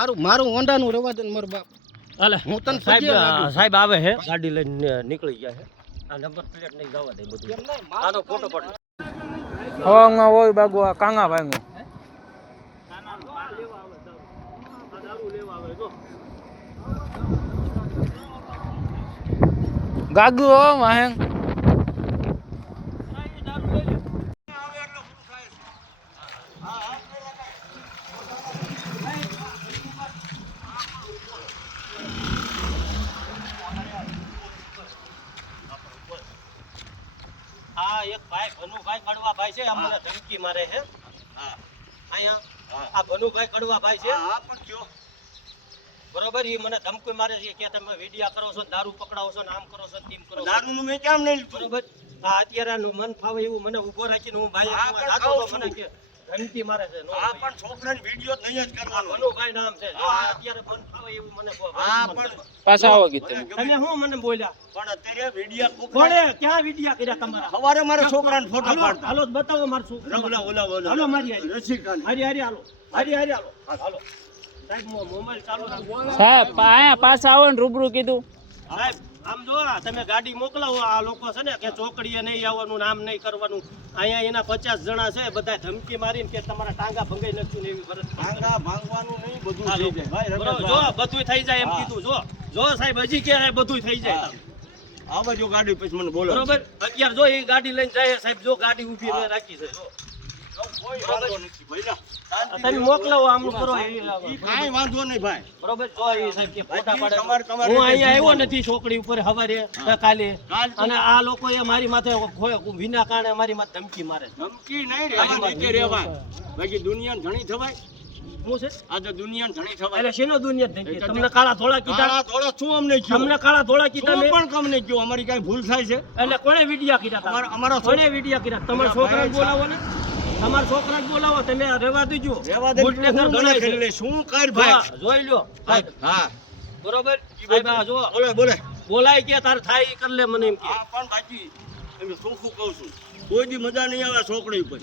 મારું ઓંડાનું રવા દે મારો બાપ. હાલે હું તને સાહેબ આવે છે ગાડી લઈને નીકળી ગયા છે. આ નંબર પ્લેટ નહીં જવા દે બધું. આનો ફોટો પડ. હવામાં હોય બાગુ આ કાંગા ભાંગો ગાગુ હો માહેંગ આ એક ભાઈ ભનુભાઈ કડવાભાઈ છે અમને ધમકી મારે છે. હા અહીંયા આ ભનુભાઈ કડવાભાઈ છે. હા પણ કયો બરોબર ઈ મને ધમકી મારે છે કે તમે વિડિયા કરો છો દારૂ પકડાવો છો ને આમ કરો છો તેમ કરો. દારૂ નું મેં કેમ નહીં બરોબર. આ અત્યારે મન ફાવે એવું મને ઊભો રાખીને હું ભાઈ આતો તો મને કે ધમકી મારે છે. આ પણ છોકરાને વિડિયો નહીં જ કરવાનો. ભનુભાઈ નામ છે. જો અત્યારે મન ફાવે એવું મને હા પણ પાછા આવો ગીત તમે હું મને બોલ્યા પણ અત્યારે વિડિયા કોણે ક્યાં વિડિયા કર્યા તમારા સવારે મારા છોકરાને ફોટો પાડતા. હાલો બતાવો મારા છોકરા ઓલા હાલો મારી રસિકાન હારી હાલો હાલો સાહેબ મોબાઈલ ચાલુ રાખો સાહેબ આયા પાછા આવો ને રૂબરૂ કીધું સાહેબ આમ જો તમે ગાડી મોકલાવો આ લોકો છે ને કે ચોકડીએ નહીં આવવાનું નામ નહીં કરવાનું અહીંયા એના 50 જણા છે બધા ધમકી મારીને કે તમારા ટાંગા ભંગાઈ નાખ્યું ને એવી ફરજ. ટાંગા ભાંગવાનું નહીં બધું થઈ જાય ભાઈ જો બધું થઈ જાય એમ કીધું જો સાહેબ હજી કે બધું થઈ જાય. આવા જો ગાડી પછી મને બોલો બરોબર. અત્યારે જો એ ગાડી લઈને જાય સાહેબ જો ગાડી ઊભી મેં રાખી છે જો કોઈ વાંધો નથી ભાઈ તમે મોકલાવો આમનું કરો કાંઈ વાંધો નહીં ભાઈ બરોબર. જો એ સાહેબ કે ફોટા પાડે હું અહીંયા આવ્યો નથી છોકરી ઉપર હવારે કાલે અને આ લોકોએ મારી માથે વિના કારણે મારી માથે ધમકી મારે. ધમકી નહીં રહેવાય બાકી દુનિયા ધણી થવાય શું છે આ તો દુનિયા ધણી થવાય. એટલે શેનો દુનિયા ધણી તમને કાળા ધોળા કીધા કાળા ધોળા શું અમને તમને કાળા ધોળા કીધા મેં પણ કમ નહીં કયો અમારી કઈ ભૂલ થાય છે એટલે કોણે વિડિયા કીધા અમારા કોણે વિડિયા કીધા તમારા છોકરાને બોલાવો ને તમારા છોકરાને બોલાવો તમે રહેવા દેજો શું કર ભાઈ જોઈ લો હા બરોબર જો બોલે બોલાય કે તાર થાય એ કર લે મને એમ કે પણ બાકી અમે ચોખ્ખું કહું છું કોઈ દી મજા નહીં આવે છોકરી ઉપર.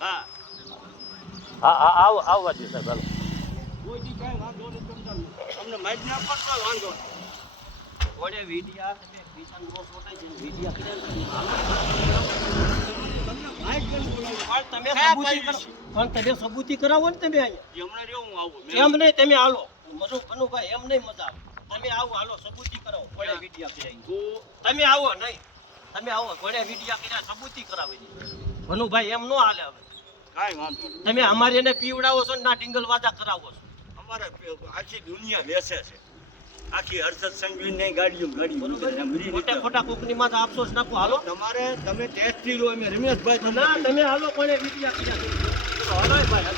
હા આવવા દે સાહેબ હાલો કોઈ દી કઈ વાંધો નહીં તમને માઇક ના પડતો વાંધો ઓડે વિડિયા તમે બીજા નો છોટાઈ છે વિડિયા તમે સબૂતી કરાવો ને તમે અહીંયા એમ નહીં તમે હાલો ભનુભાઈ એમ નહીં મજા આવે તમે આવો હાલો સબૂતી કરાવો ઘોડે વિડિયા કર્યા તમે આવો નહીં તમે આવો ઘોડે વિડિયા કર્યા સબૂતી કરાવી દીધી ભનુભાઈ એમ નો હાલે હવે કાંઈ વાંધો તમે અમારે એને પીવડાવો છો ને ના ડિંગલ વાજા કરાવો છો. અમારે આખી દુનિયા બેસે છે આખી હર્ષદ સંઘવી ની ગાડીઓ ખોટા ખોટા કોકની માં આપશો નાખો હાલો તમારે તમે ટેસ્ટી લો અમે રમેશભાઈ ના તમે હાલો કોને વિડિયા કર્યા હાલો ભાઈ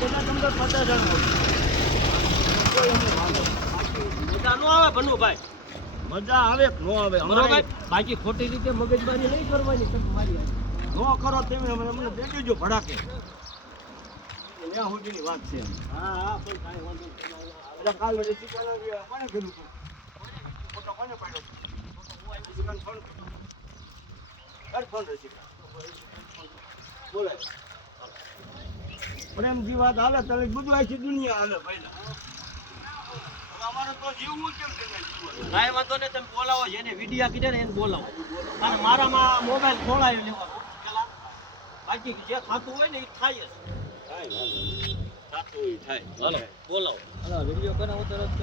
બધા તમને 50 જણ મજા નો આવે ભનુભાઈ મજા આવે નો આવે બરોબર. બાકી ખોટી રીતે મગજમારી નહીં કરવાની તમારી નો કરો તમે મને દે દેજો ભડાકે ત્યાં સુધીની વાત છે. હા પણ કાંઈ વાંધો નહીં. એટલે કાલ વડે શીખવાનું કોને કીધું તું ફોટો કોને પાડ્યો ફોન ફોન બોલે પ્રેમથી વાત હાલે તારે બધું આખી દુનિયા હાલે ભાઈ. અમારે તો જીવવું કેમ છે કાંઈ વાંધો નહીં તમે બોલાવો જેને વિડિયા કીધા ને એને બોલાવો અને મારામાં મોબાઈલ ખોલાયો લેવાનો બાકી જે ખાતું હોય ને એ થાય જ કાંઈ વાંધો નહીં થતું હોય થાય હાલો બોલાવો વિડિયો બનાવો તરત